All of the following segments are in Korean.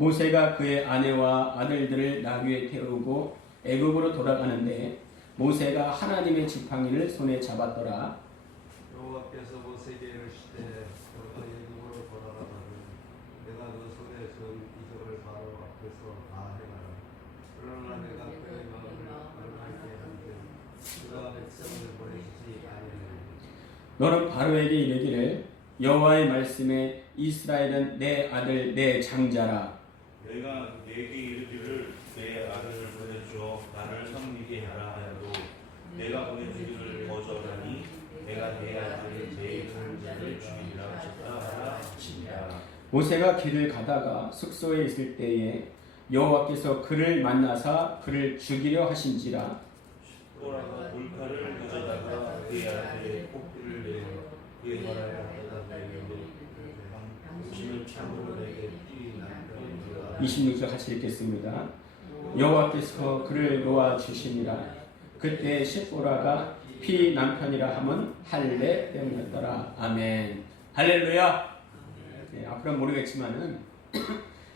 모세가 그의 아내와 아들들을 나귀에 태우고 애굽으로 돌아가는데 모세가 하나님의 지팡이를 손에 잡았더라. 여호와께서 모세에게 이르시되 너가 애굽으로 돌아가거든 내가 너 손에 준 이적을 바로 앞에서 다 행하라. 그러나 내가 그의 마음을 변하게 하되 그가 백성을 보내주지 아니하리니 너는 바로에게 이르기를 여호와의 말씀에 이스라엘은 내 아들 내 장자라. 내가 내게 이르기를 내 아들을 보내주어 나를 섬기게 하라 하여도 내가 보내주기를 거절하니 내가 내 아들 내 장자를 죽이리라 하라 하시니라. 모세가 길을 가다가 숙소에 있을 때에 여호와께서 그를 만나사 그를 죽이려 하신지라. 십보라가 돌칼을 가져다가 그의 아들의 코피를 내어 그의 머리에 갖다 대는데 당신은 참으로 내게 피 남편이라. 26절 같이 읽겠습니다. 여호와께서 그를 놓아 주시니라. 그때 십보라가 피 남편이라 함은 할례 때문이었더라. 아멘. 할렐루야. 네, 앞으로는 모르겠지만은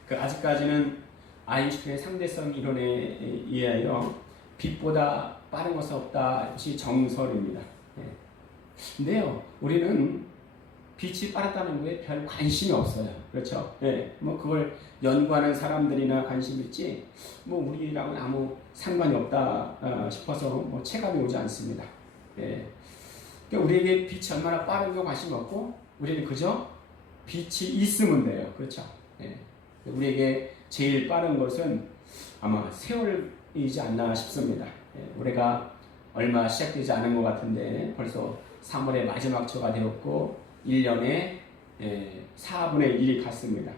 그 아직까지는 아인슈타인의 상대성 이론에 의하여 빛보다 빠른 것은 없다. 이것이 정설입니다. 네. 근데요, 우리는 빛이 빠르다는 거에 별 관심이 없어요. 그렇죠? 네. 뭐 그걸 연구하는 사람들이나 관심 있지, 뭐 우리랑은 아무 상관이 없다 싶어서 뭐 체감이 오지 않습니다. 네. 그러니까 우리에게 빛이 얼마나 빠른가 관심 없고, 우리는 그저 빛이 있으면 돼요. 그렇죠? 네. 우리에게 제일 빠른 것은 아마 세월이지 않나 싶습니다. 네. 올해가 얼마 시작되지 않은 것 같은데 벌써 3월의 마지막 주가 되었고 1년에 4분의 1이 갔습니다.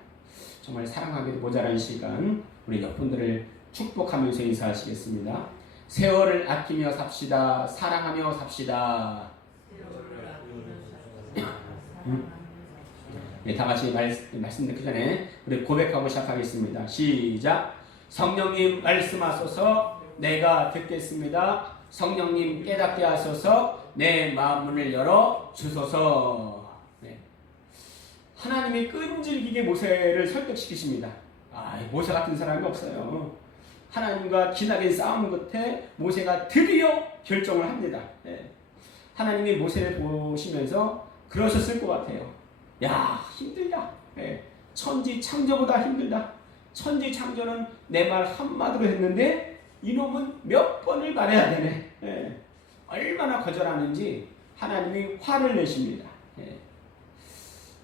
정말 사랑하기도 모자란 시간, 우리 옆분들을 축복하면서 인사하시겠습니다. 세월을 아끼며 삽시다. 사랑하며 삽시다. 네, 다 같이 말씀 듣기 전에 우리 고백하고 시작하겠습니다. 시작. 성령님 말씀하소서. 내가 듣겠습니다. 성령님 깨닫게 하소서. 내 마음문을 열어 주소서. 네. 하나님이 끈질기게 모세를 설득시키십니다. 모세 같은 사람이 없어요. 하나님과 기나긴 싸움 끝에 모세가 드디어 결정을 합니다. 네. 하나님이 모세를 보시면서 그러셨을 것 같아요. 야, 힘들다. 네. 천지 창조보다 힘들다. 천지 창조는 내 말 한마디로 했는데 이놈은 몇 번을 말해야 되네. 네. 얼마나 거절하는지 하나님이 화를 내십니다. 네.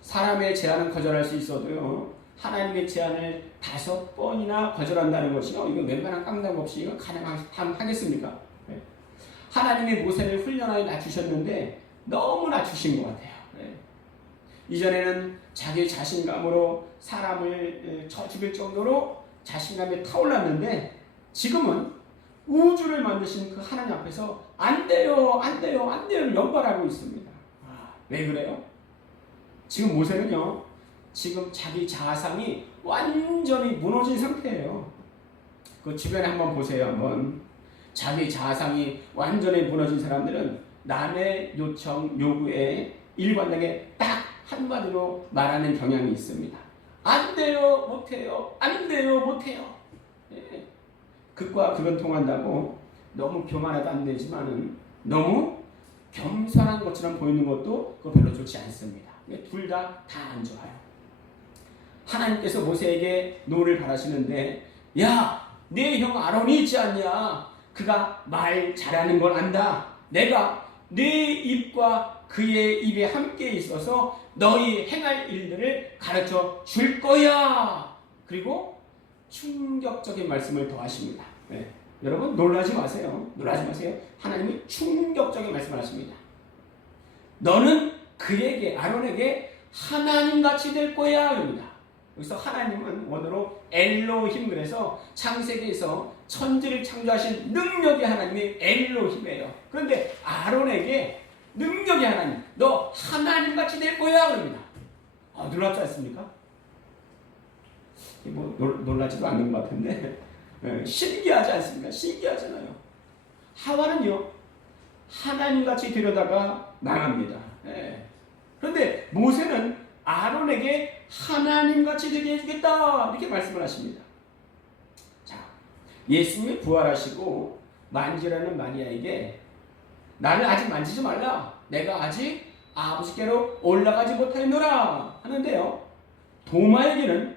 사람의 제안은 거절할 수 있어도요, 하나님의 제안을 5번이나 거절한다는 것이요, 이건 웬만한 깡당 없이 이건 가능하겠습니까? 네. 하나님이 모세를 훈련하여 낮추셨는데 너무 낮추신 것 같아요. 네. 이전에는 자기 자신감으로 사람을 쳐 죽일 정도로 자신감이 타올랐는데 지금은 우주를 만드신 그 하나님 앞에서 안 돼요, 안 돼요, 안 돼요를 연발하고 있습니다. 왜 그래요? 지금 모세는요, 지금 자기 자아상이 완전히 무너진 상태예요. 그 주변에 한번 보세요. 한번 자기 자아상이 완전히 무너진 사람들은 남의 요청, 요구에 일관되게 딱 한마디로 말하는 경향이 있습니다. 안 돼요, 못해요, 안 돼요, 못해요. 예. 극과 극은 통한다고 너무 교만해도 안 되지만은 너무 겸손한 것처럼 보이는 것도 그거 별로 좋지 않습니다. 둘 다 안 좋아요. 하나님께서 모세에게 노를 바라시는데, 야, 내 형 아론이 있지 않냐? 그가 말 잘하는 걸 안다. 내가 네 입과 그의 입에 함께 있어서 너희 행할 일들을 가르쳐 줄 거야. 그리고 충격적인 말씀을 더하십니다. 네. 여러분 놀라지 마세요. 놀라지 마세요. 하나님이 충격적인 말씀을 하십니다. 너는 그에게, 아론에게 하나님같이 될 거야. 입니다. 여기서 하나님은 원어로 엘로힘, 그래서 창세기에서 천지를 창조하신 능력의 하나님이 엘로힘이에요. 그런데 아론에게 능력의 하나님, 너 하나님같이 될 거야. 그럽니다. 놀랍지 않습니까? 뭐 놀라지도 않는 것 같은데 신기하지 않습니까? 신기하잖아요. 하와는요, 하나님같이 되려다가 망합니다. 그런데 모세는 아론에게 하나님같이 되게 해주겠다 이렇게 말씀을 하십니다. 자, 예수님이 부활하시고 만지라는 마리아에게 나를 아직 만지지 말라, 내가 아직 아버지께로 올라가지 못하였노라 하는데요, 도마에게는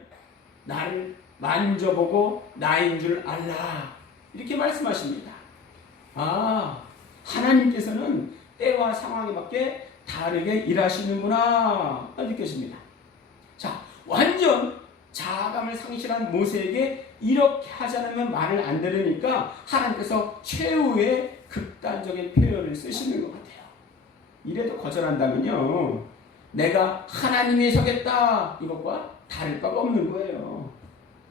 나를 만져보고 나인 줄 알라 이렇게 말씀하십니다. 아, 하나님께서는 때와 상황에 맞게 다르게 일하시는구나 느껴집니다. 자, 완전 자아감을 상실한 모세에게 이렇게 하지 않으면 말을 안 들으니까 하나님께서 최후의 극단적인 표현을 쓰시는 것 같아요. 이래도 거절한다면요, 내가 하나님이 서겠다 이것과 다를 바가 없는 거예요.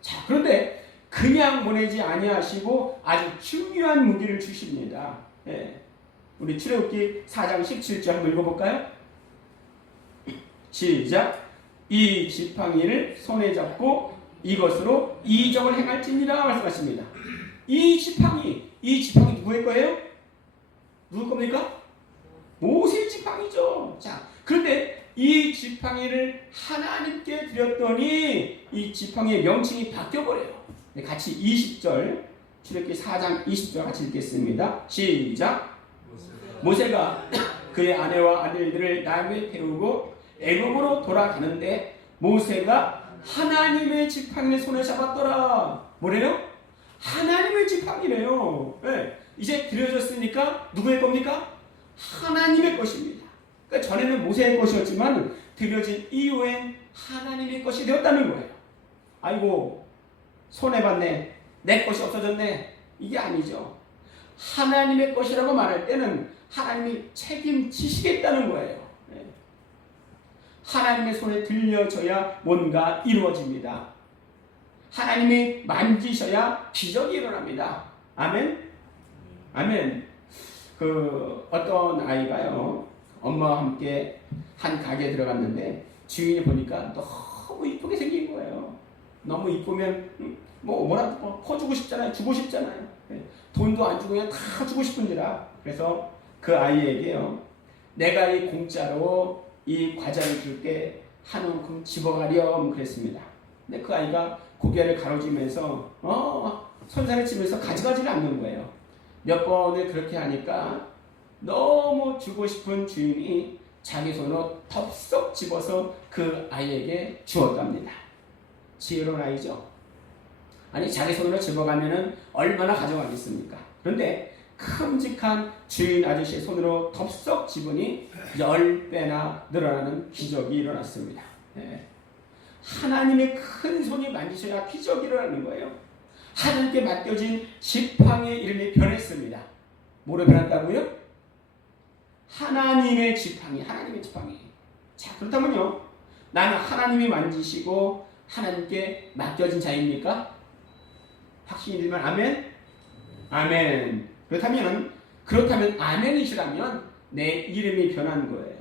자, 그런데 그냥 보내지 아니하시고 아주 중요한 무기를 주십니다. 예. 우리 출애굽기 4장 17절 한번 읽어볼까요? 시작. 이 지팡이를 손에 잡고 이것으로 이적을 행할지니라 말씀하십니다. 이 지팡이 누구의 거예요? 누구 겁니까? 모세의 지팡이죠. 자, 그런데 이 지팡이를 하나님께 드렸더니 이 지팡이의 명칭이 바뀌어버려요. 같이 20절, 출애굽기 4장 20절 같이 읽겠습니다. 시작. 모세가 그의 아내와 아들들을 나무에 태우고 애굽으로 돌아가는데 모세가 하나님의 지팡이를 손에 잡았더라. 뭐래요? 하나님의 지팡이래요. 네. 이제 드려졌으니까 누구의 겁니까? 하나님의 것입니다. 그러니까 전에는 모세의 것이었지만 드려진 이후엔 하나님의 것이 되었다는 거예요. 아이고, 손해봤네, 내 것이 없어졌네, 이게 아니죠. 하나님의 것이라고 말할 때는 하나님이 책임지시겠다는 거예요. 네. 하나님의 손에 들려져야 뭔가 이루어집니다. 하나님이 만지셔야 기적이 일어납니다. 아멘? 아멘. 어떤 아이가요, 엄마와 함께 한 가게에 들어갔는데 주인이 보니까 너무 이쁘게 생긴 거예요. 너무 이쁘면 뭐라도 퍼주고 싶잖아요. 주고 싶잖아요. 돈도 안 주고 그냥 다 주고 싶은지라. 그래서 그 아이에게요, 내가 이 공짜로 이 과자를 줄게, 한 움큼 집어가렴 그랬습니다. 근데 그 아이가 고개를 가로지면서 손살을 치면서 가져가지를 않는 거예요. 몇 번을 그렇게 하니까 너무 주고 싶은 주인이 자기 손으로 덥석 집어서 그 아이에게 주었답니다. 지혜로운 아이죠. 아니, 자기 손으로 집어가면은 얼마나 가져가겠습니까? 그런데 큼직한 주인 아저씨의 손으로 덥석 집으니 10배나 늘어나는 기적이 일어났습니다. 네. 하나님의 큰 손이 만지셔야 기적이 일어나는 거예요. 하나님께 맡겨진 지팡이의 이름이 변했습니다. 뭐로 변했다고요? 하나님의 지팡이, 하나님의 지팡이. 자, 그렇다면요, 나는 하나님이 만지시고 하나님께 맡겨진 자입니까? 확신이 들면 아멘? 아멘. 그렇다면 아멘이시라면 내 이름이 변한 거예요.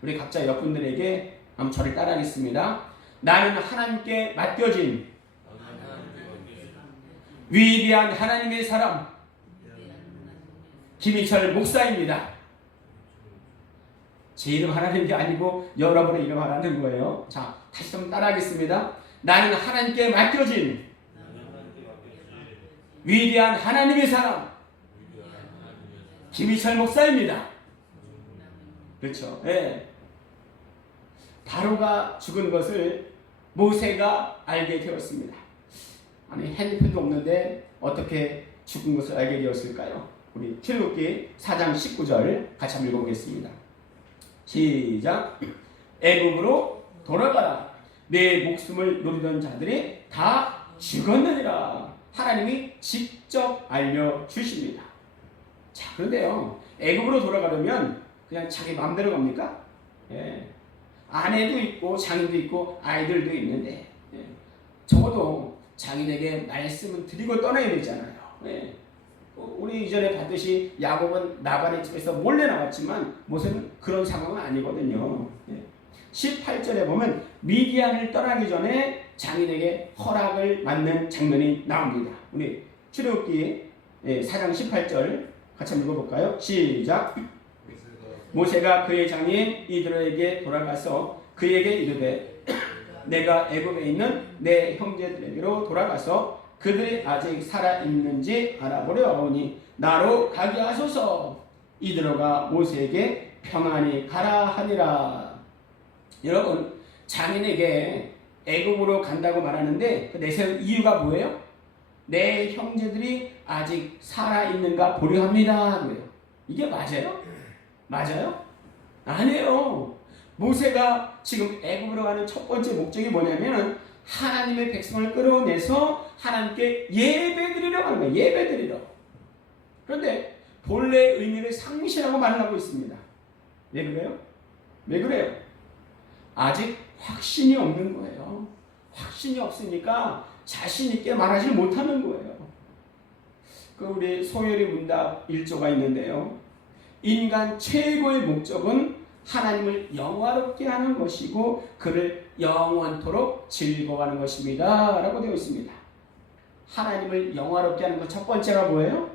우리 각자 옆분들에게 한번 저를 따라하겠습니다. 나는 하나님께 맡겨진 위대한 하나님의 사람 김희철 목사입니다. 제 이름 하라는 게 아니고 여러분의 이름 하라는 거예요. 자, 다시 좀 따라하겠습니다. 나는 하나님께 맡겨진 위대한 하나님의 사람 김희철 목사입니다. 그렇죠. 네. 바로가 죽은 것을 모세가 알게 되었습니다. 아니, 핸드폰도 없는데 어떻게 죽은 것을 알게 되었을까요? 우리 출애굽기 4장 19절 같이 한번 읽어보겠습니다. 시작. 애굽으로 돌아가라. 내 목숨을 노리던 자들이 다 죽었느니라. 하나님이 직접 알려주십니다. 자, 그런데요, 애굽으로 돌아가려면 그냥 자기 마음대로 갑니까? 예. 아내도 있고 장인도 있고 아이들도 있는데, 예. 적어도 자기에게 말씀을 드리고 떠나야 되잖아요. 예. 우리 이전에 봤듯이 야곱은 라반의 집에서 몰래 나왔지만 모세는 그런 상황은 아니거든요. 예. 18절에 보면 미디안을 떠나기 전에 장인에게 허락을 받는 장면이 나옵니다. 우리 출애굽기 4장 18절 같이 한번 읽어볼까요? 시작. 모세가 그의 장인 이드로에게 돌아가서 그에게 이르되 내가 애굽에 있는 내 형제들에게로 돌아가서 그들이 아직 살아있는지 알아보려 하오니 나로 가게 하소서. 이들어가 모세에게 평안히 가라 하니라. 여러분, 장인에게 애굽으로 간다고 말하는데 그 내세운 이유가 뭐예요? 내 형제들이 아직 살아있는가 보려 합니다. 그래요. 이게 맞아요? 맞아요? 아니에요. 모세가 지금 애굽으로 가는 첫 번째 목적이 뭐냐면 하나님의 백성을 끌어내서 하나님께 예배드리려고 하는 거예요. 예배드리려. 그런데 본래 의미를 상실하고 말하고 있습니다. 왜 그래요? 왜 그래요? 아직 확신이 없는 거예요. 확신이 없으니까 자신 있게 말하지 못하는 거예요. 그 우리 소요리 문답 1조가 있는데요. 인간 최고의 목적은 하나님을 영화롭게 하는 것이고 그를 영원토록 즐거워하는 것입니다. 라고 되어 있습니다. 하나님을 영화롭게 하는 것 첫 번째가 뭐예요?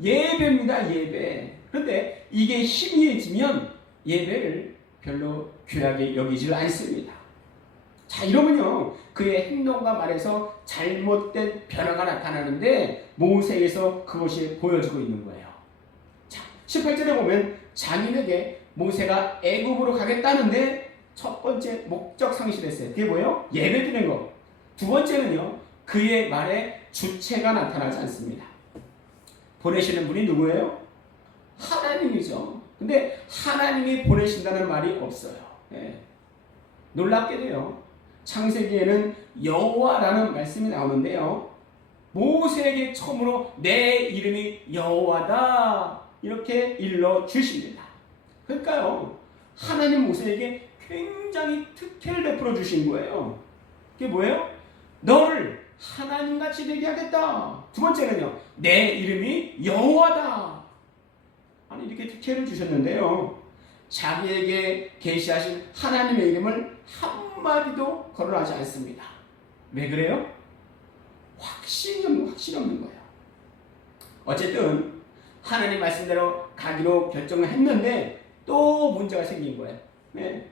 예배입니다. 예배. 그런데 이게 희미해지면 예배를 별로 귀하게 여기질 않습니다. 자, 이러면요 그의 행동과 말에서 잘못된 변화가 나타나는데 모세에서 그것이 보여지고 있는 거예요. 자, 18절에 보면 장인에게 모세가 애굽으로 가겠다는데 첫 번째 목적 상실했어요. 그게 뭐예요? 예배드리는 거. 두 번째는요 그의 말에 주체가 나타나지 않습니다. 보내시는 분이 누구예요? 하나님이죠. 근데 하나님이 보내신다는 말이 없어요. 예. 놀랍게도요 창세기에는 여호와라는 말씀이 나오는데요 모세에게 처음으로 내 이름이 여호와다 이렇게 일러 주십니다. 그러니까요 하나님 모세에게 굉장히 특혜를 베풀어 주신 거예요. 그게 뭐예요? 너를 하나님같이 되게 하겠다. 두 번째는요 내 이름이 여호와다. 아니 이렇게 특혜를 주셨는데요 자기에게 계시하신 하나님의 이름을 한마디도 거론하지 않습니다. 왜 그래요? 확신이 없는 거예요. 어쨌든 하나님 말씀대로 가기로 결정을 했는데 또 문제가 생긴 거예요. 네.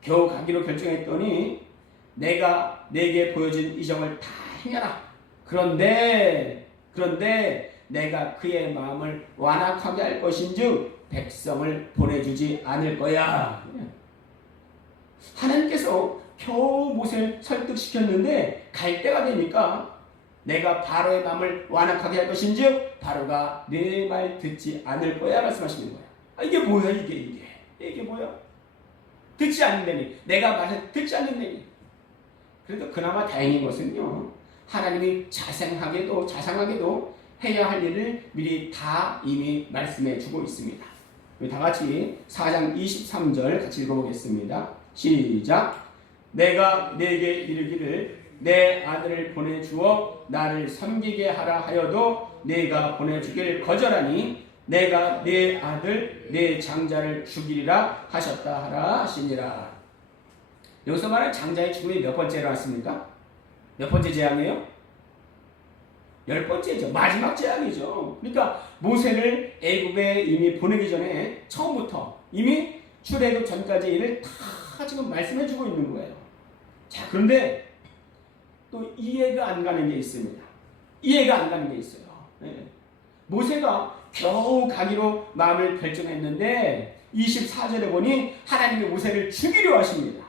겨우 가기로 결정했더니 내가 내게 보여준 이정을 다 행하라. 그런데 내가 그의 마음을 완악하게 할 것인즉 백성을 보내주지 않을 거야. 하나님께서 겨우 모세를 설득시켰는데 갈 때가 되니까 내가 바로의 마음을 완악하게 할 것인즉 바로가 내 말 듣지 않을 거야 말씀하시는 거야. 이게 뭐야 이게 뭐야? 듣지 않는다니. 내가 말을 듣지 않는다니. 그래도 그나마 다행인 것은요 하나님이 자상하게도 해야 할 일을 미리 다 이미 말씀해 주고 있습니다. 우리 다 같이 4장 23절 같이 읽어보겠습니다. 시작. 내가 내게 이르기를 내 아들을 보내주어 나를 섬기게 하라 하여도 내가 보내주기를 거절하니 내가 내 아들 내 장자를 죽이리라 하셨다 하라 하시니라. 여기서 말하는 장자의 죽음이 몇 번째로 왔습니까? 몇 번째 재앙이에요? 10번째죠. 마지막 재앙이죠. 그러니까 모세를 애굽에 이미 보내기 전에 처음부터 이미 출애굽 전까지 일을 다 지금 말씀해 주고 있는 거예요. 자, 그런데 또 이해가 안 가는 게 있습니다. 이해가 안 가는 게 있어요. 네. 모세가 겨우 가기로 마음을 결정했는데 24절에 보니 하나님이 모세를 죽이려 하십니다.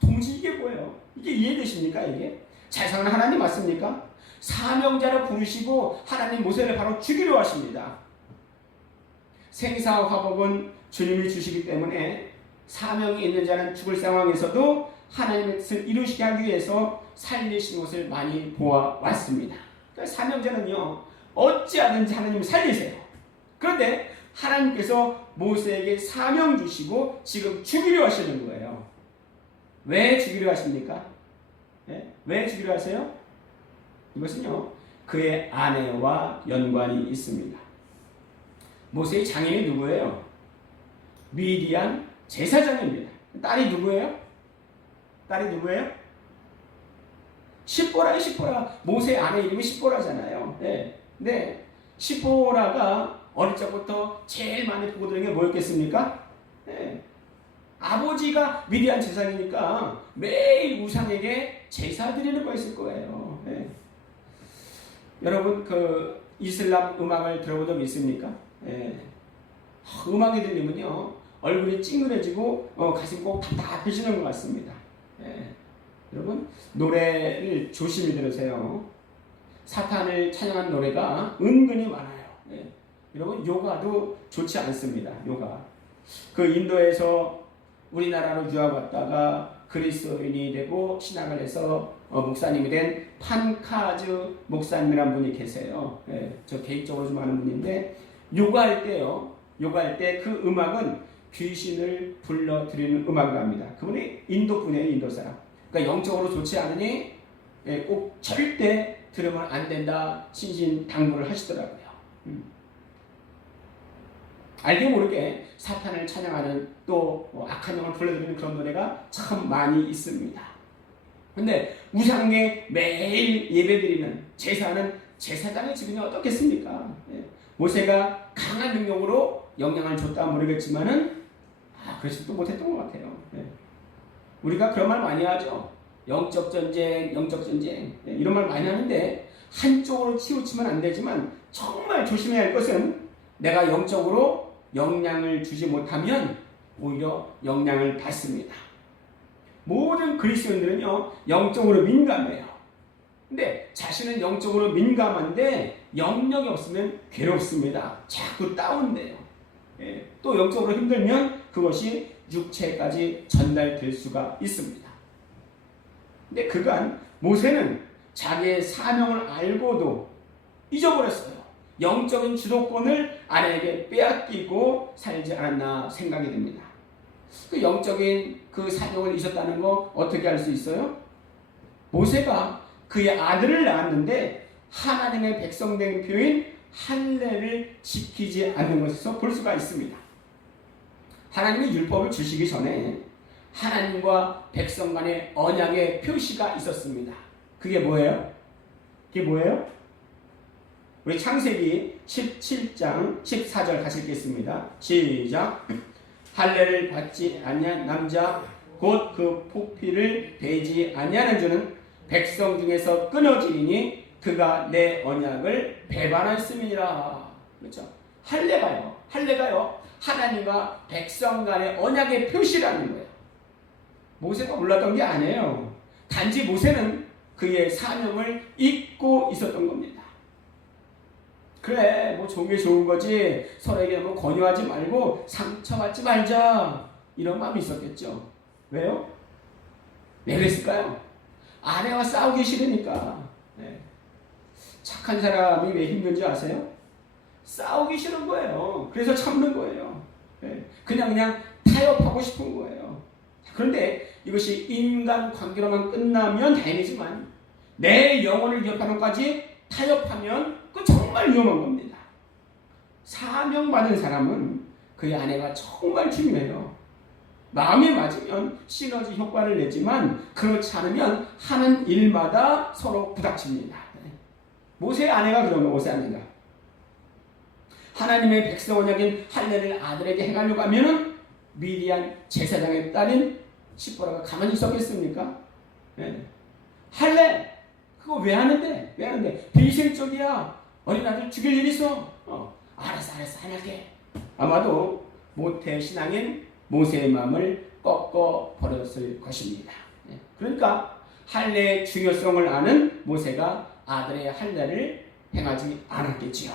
동지 이게 뭐예요? 이게 이해되십니까? 이게? 잘 사는 하나님 맞습니까? 사명자로 부르시고 하나님 모세를 바로 죽이려 하십니다. 생사와 화복은 주님이 주시기 때문에 사명이 있는 자는 죽을 상황에서도 하나님의 뜻을 이루시게 하기 위해서 살리신 것을 많이 보아왔습니다. 그러니까 사명자는요 어찌하든지 하나님을 살리세요. 그런데 하나님께서 모세에게 사명 주시고 지금 죽이려 하시는 거예요. 왜 죽이려 하십니까? 네? 왜 죽이려 하세요? 이것은요 그의 아내와 연관이 있습니다. 모세의 장인이 누구예요? 미디안 제사장입니다. 딸이 누구예요? 시뽀라. 모세의 아내 이름이 시뽀라잖아요. 네. 시뽀라가 어릴 적부터 제일 많이 보고 들은 게 뭐였겠습니까? 네. 아버지가 위대한 제사장이니까 매일 우상에게 제사 드리는 거였을 거예요. 예. 여러분 그 이슬람 음악을 들어본 적 있습니까? 예. 음악이 들리면요 얼굴이 찡그려지고 가슴이 꼭 답답해지는 것 같습니다. 예. 여러분 노래를 조심히 들으세요. 사탄을 찬양한 노래가 은근히 많아요. 예. 여러분 요가도 좋지 않습니다. 요가. 그 인도에서 우리나라로 유학 왔다가 그리스도인이 되고 신학을 해서 목사님이 된 판카즈 목사님이라는 분이 계세요. 예. 저 개인적으로 좀 아는 분인데 요가할 때요. 요가할 때 그 음악은 귀신을 불러들이는 음악을 합니다. 그분이 인도 분이에요. 인도 사람. 그러니까 영적으로 좋지 않으니 꼭 절대 들으면 안 된다 신신당부를 하시더라고요. 알게 모르게 사탄을 찬양하는 또 악한 영을 불러들이는 그런 노래가 참 많이 있습니다. 근데 우상에 매일 예배드리는 제사는 제사장의 직분이 어떻겠습니까? 모세가 강한 능력으로 영향을 줬다 모르겠지만은 그러지도 못했던 것 같아요. 우리가 그런 말 많이 하죠. 영적 전쟁, 영적 전쟁 이런 말 많이 하는데 한쪽으로 치우치면 안 되지만 정말 조심해야 할 것은 내가 영적으로 영향을 주지 못하면 오히려 영향을 받습니다. 모든 그리스도인들은요 영적으로 민감해요. 근데 자신은 영적으로 민감한데 영역이 없으면 괴롭습니다. 자꾸 다운돼요. 또 영적으로 힘들면 그것이 육체까지 전달될 수가 있습니다. 근데 그간 모세는 자기의 사명을 알고도 잊어버렸어요. 영적인 주도권을 아내에게 빼앗기고 살지 않았나 생각이 듭니다. 그 영적인 그 사명을 잊었다는 거 어떻게 알 수 있어요? 모세가 그의 아들을 낳았는데 하나님의 백성된 표인 할례를 지키지 않는 것에서 볼 수가 있습니다. 하나님의 율법을 주시기 전에 하나님과 백성 간의 언약의 표시가 있었습니다. 그게 뭐예요? 그게 뭐예요? 우리 창세기 17장 14절 같이 읽겠습니다. 시작. 할례를 받지 아니한 남자 곧 그 포피를 베지 아니하는 자는 백성 중에서 끊어지리니 그가 내 언약을 배반하였음이니라. 그렇죠? 할례가요 하나님과 백성 간의 언약의 표시라는 거예요. 모세가 몰랐던 게 아니에요. 단지 모세는 그의 사명을 잊고 있었던 겁니다. 그래 뭐 좋은 게 좋은 거지 서로에게 뭐 권유하지 말고 상처받지 말자 이런 마음이 있었겠죠. 왜요? 왜 그랬을까요? 아내와 싸우기 싫으니까. 착한 사람이 왜 힘든지 아세요? 싸우기 싫은 거예요. 그래서 참는 거예요. 그냥 타협하고 싶은 거예요. 그런데 이것이 인간 관계로만 끝나면 다행이지만 내 영혼을 위협하는 것까지 타협하면 그건 정말 위험한 겁니다. 사명받은 사람은 그의 아내가 정말 중요해요. 마음에 맞으면 시너지 효과를 내지만 그렇지 않으면 하는 일마다 서로 부닥칩니다. 모세의 아내가 그런 거 모세의 아내가 하나님의 백성 언약인 할례를 아들에게 행하려고 하면은 미디안 제사장의 딸인 시보라가 가만히 있었겠습니까? 할례 그거 왜 하는데? 왜 하는데? 비생적이야. 어린 아들 죽일 일 있어. 알았어 안 할게. 아마도 모태 신앙인 모세의 마음을 꺾어 버렸을 것입니다. 그러니까 할례의 중요성을 아는 모세가 아들의 할례를 행하지 않았겠지요.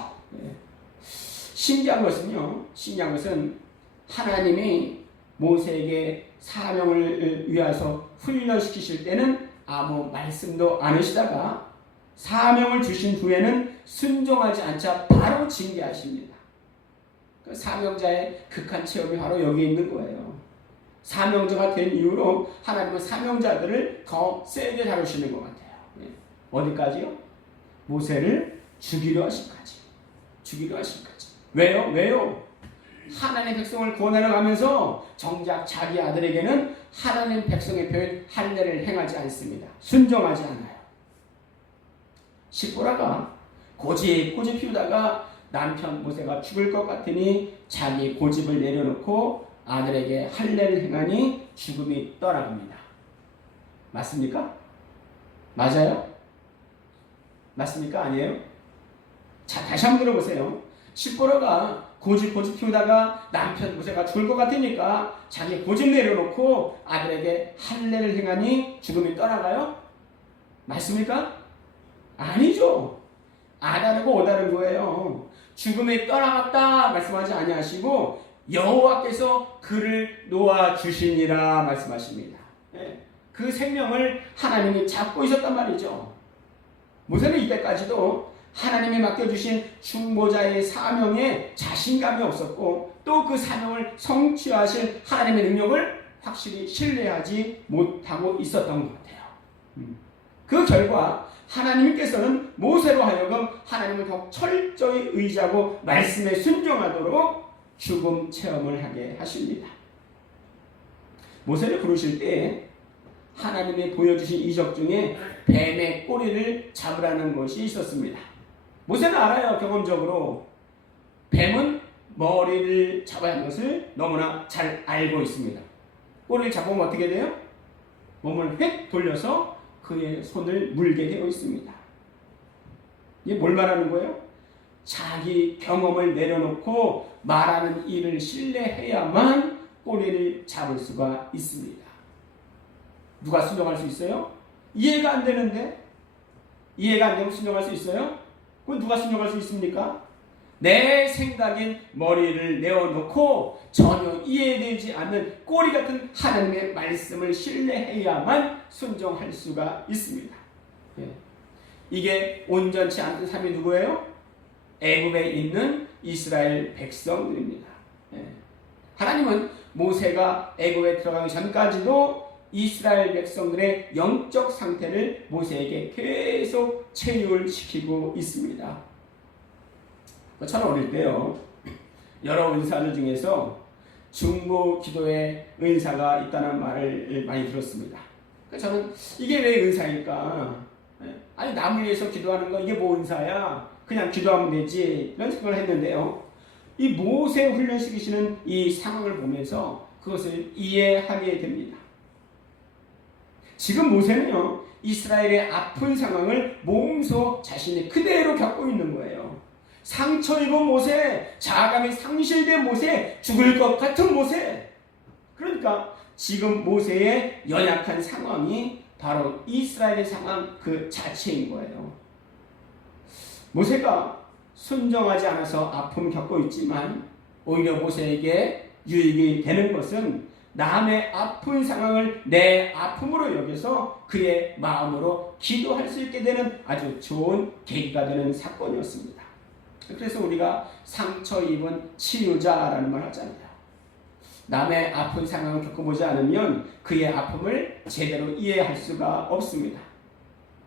신기한 것은 하나님이 모세에게 사명을 위해서 훈련시키실 때는 아무 말씀도 안 하시다가 사명을 주신 후에는 순종하지 않자 바로 징계하십니다. 그 사명자의 극한 체험이 바로 여기 있는 거예요. 사명자가 된 이후로 하나님은 사명자들을 더 세게 다루시는 것 같아요. 어디까지요? 모세를 죽이려 하신까지. 왜요? 하나님의 백성을 구원하러 가면서 정작 자기 아들에게는 하나님 백성의 표현 할례를 행하지 않습니다. 순종하지 않아요. 시보라가 고집 피우다가 남편 모세가 죽을 것 같으니 자기 고집을 내려놓고 아들에게 할례를 행하니 죽음이 떠나갑니다. 맞습니까? 맞아요? 맞습니까? 아니에요? 자, 다시 한번 들어보세요. 시보라가 고집 피우다가 남편 모세가 죽을 것 같으니까 자기 고집 내려놓고 아들에게 할례를 행하니 죽음이 떠나가요? 맞습니까? 아니죠. 아다르고 오다른 거예요. 죽음이 떠나갔다 말씀하지 아니하시고 여호와께서 그를 놓아 주시니라 말씀하십니다. 그 생명을 하나님이 잡고 있었단 말이죠. 모세는 이때까지도 하나님이 맡겨주신 중보자의 사명에 자신감이 없었고 또 그 사명을 성취하실 하나님의 능력을 확실히 신뢰하지 못하고 있었던 것 같아요. 그 결과 하나님께서는 모세로 하여금 하나님을 더욱 철저히 의지하고 말씀에 순종하도록 죽음 체험을 하게 하십니다. 모세를 부르실 때 하나님이 보여주신 이적 중에 뱀의 꼬리를 잡으라는 것이 있었습니다. 모세는 알아요. 경험적으로 뱀은 머리를 잡아야 하는 것을 너무나 잘 알고 있습니다. 꼬리를 잡으면 어떻게 돼요? 몸을 휙 돌려서 그의 손을 물게 되어 있습니다. 이게 뭘 말하는 거예요? 자기 경험을 내려놓고 말하는 이를 신뢰해야만 꼬리를 잡을 수가 있습니다. 누가 순종할 수 있어요? 이해가 안 되는데? 이해가 안 되면 순종할 수 있어요? 그럼 누가 순종할 수 있습니까? 내 생각인 머리를 내어놓고 전혀 이해되지 않는 꼬리 같은 하나님의 말씀을 신뢰해야만 순종할 수가 있습니다. 이게 온전치 않은 삶이 누구예요? 애굽에 있는 이스라엘 백성들입니다. 하나님은 모세가 애굽에 들어가기 전까지도 이스라엘 백성들의 영적 상태를 모세에게 계속 체육을 시키고 있습니다. 저는 어릴 때요, 여러 은사들 중에서 중보 기도의 은사가 있다는 말을 많이 들었습니다. 저는 이게 왜 은사일까? 아니, 남을 위해서 기도하는 거 이게 뭐 은사야? 그냥 기도하면 되지, 이런 생각을 했는데요. 이 모세 훈련시키시는 이 상황을 보면서 그것을 이해하게 됩니다. 지금 모세는요, 이스라엘의 아픈 상황을 몸소 자신이 그대로 겪고 있는 거예요. 상처 입은 모세, 자아감이 상실된 모세, 죽을 것 같은 모세. 그러니까 지금 모세의 연약한 상황이 바로 이스라엘의 상황 그 자체인 거예요. 모세가 순종하지 않아서 아픔을 겪고 있지만 오히려 모세에게 유익이 되는 것은 남의 아픈 상황을 내 아픔으로 여겨서 그의 마음으로 기도할 수 있게 되는 아주 좋은 계기가 되는 사건이었습니다. 그래서 우리가 상처 입은 치유자라는 말 하잖아요. 남의 아픈 상황을 겪어보지 않으면 그의 아픔을 제대로 이해할 수가 없습니다.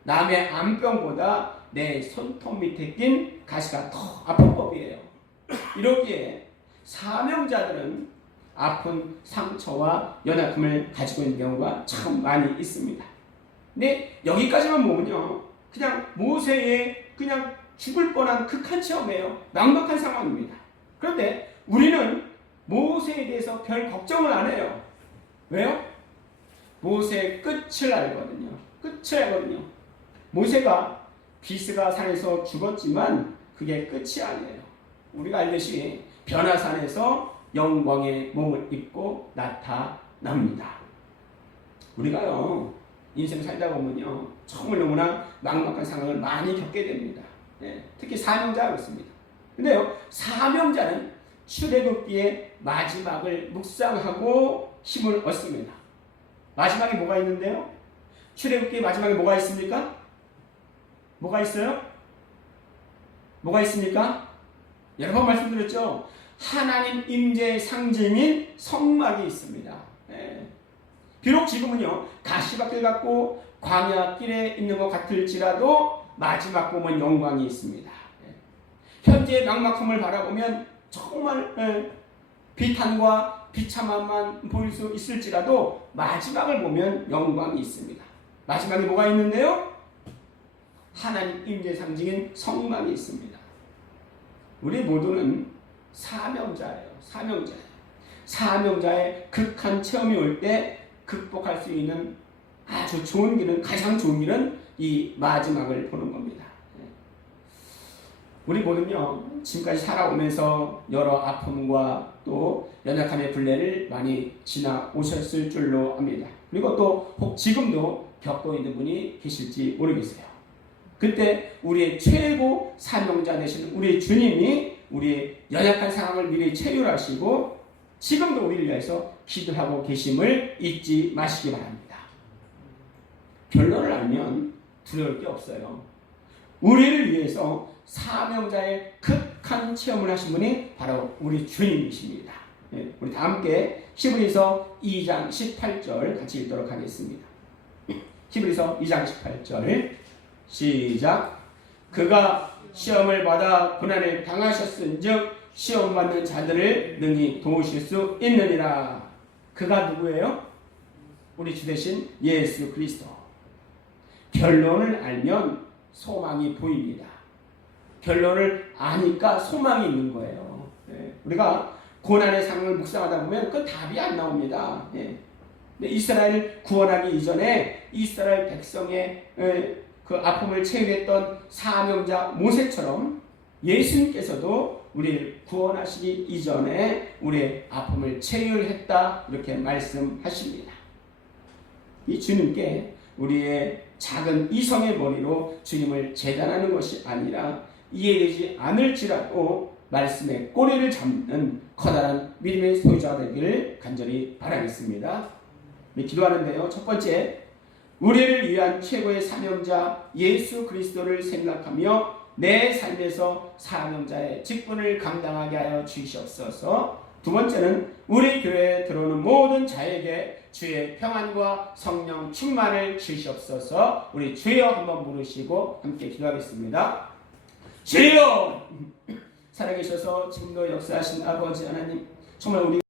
남의 암병보다 내 손톱 밑에 낀 가시가 더 아픈 법이에요. 이러기에 사명자들은 아픈 상처와 연약함을 가지고 있는 경우가 참 많이 있습니다. 근데 여기까지만 보면요, 그냥 모세의 그냥 죽을 뻔한 극한 체험이에요. 막막한 상황입니다. 그런데 우리는 모세에 대해서 별 걱정을 안 해요. 왜요? 모세의 끝을 알거든요. 끝을 알거든요. 모세가 비스가 산에서 죽었지만 그게 끝이 아니에요. 우리가 알듯이 변화산에서 영광의 몸을 입고 나타납니다. 우리가요, 인생 살다 보면요, 정말 너무나 막막한 상황을 많이 겪게 됩니다. 특히 사명자가 그렇습니다. 근데요, 사명자는 출애굽기의 마지막을 묵상하고 힘을 얻습니다. 마지막에 뭐가 있는데요? 출애굽기의 마지막에 뭐가 있습니까? 뭐가 있어요? 뭐가 있습니까? 여러 번 말씀드렸죠? 하나님 임재의 상징인 성막이 있습니다. 비록 지금은요, 가시밭길 같고 광야길에 있는 것 같을지라도 마지막 보면 영광이 있습니다. 현재의 막막함을 바라보면 정말 비탄과 비참함만 보일 수 있을지라도 마지막을 보면 영광이 있습니다. 마지막에 뭐가 있는데요? 하나님 임재 상징인 성막이 있습니다. 우리 모두는 사명자예요. 사명자예요. 사명자의 극한 체험이 올 때 극복할 수 있는 아주 좋은 길은, 가장 좋은 길은 이 마지막을 보는 겁니다. 우리 모두는요, 지금까지 살아오면서 여러 아픔과 또 연약함의 분례를 많이 지나오셨을 줄로 압니다. 그리고 또 혹 지금도 겪고 있는 분이 계실지 모르겠어요. 그때 우리의 최고 사명자 되시는 우리 주님이 우리의 연약한 상황을 미리 체휼하시고 지금도 우리를 위해서 기도하고 계심을 잊지 마시기 바랍니다. 결론을 알면 두려울 게 없어요. 우리를 위해서 사명자의 극한 체험을 하신 분이 바로 우리 주님이십니다. 우리 다 함께 히브리서 2장 18절 같이 읽도록 하겠습니다. 히브리서 2장 18절 시작. 그가 시험을 받아 고난을 당하셨은즉 시험 받는 자들을 능히 도우실 수 있느니라. 그가 누구예요? 우리 주 되신 예수 그리스도. 결론을 알면 소망이 보입니다. 결론을 아니까 소망이 있는 거예요. 우리가 고난의 상황을 묵상하다 보면 그 답이 안 나옵니다. 이스라엘을 구원하기 이전에 이스라엘 백성의 그 아픔을 체험했던 사명자 모세처럼 예수님께서도 우리를 구원하시기 이전에 우리의 아픔을 체휼했다 이렇게 말씀하십니다. 이 주님께 우리의 작은 이성의 머리로 주님을 재단하는 것이 아니라 이해되지 않을지라도 말씀의 꼬리를 잡는 커다란 믿음의 소유자가 되기를 간절히 바라겠습니다. 기도하는데요. 첫 번째, 우리를 위한 최고의 사명자 예수 그리스도를 생각하며 내 삶에서 사명자의 직분을 감당하게 하여 주시옵소서. 두 번째는 우리 교회에 들어오는 모든 자에게 주의 평안과 성령 충만을 주시옵소서. 우리 주여 한번 부르시고 함께 기도하겠습니다. 주여! 살아계셔서 지금도 역사하신 아버지 하나님, 정말 우리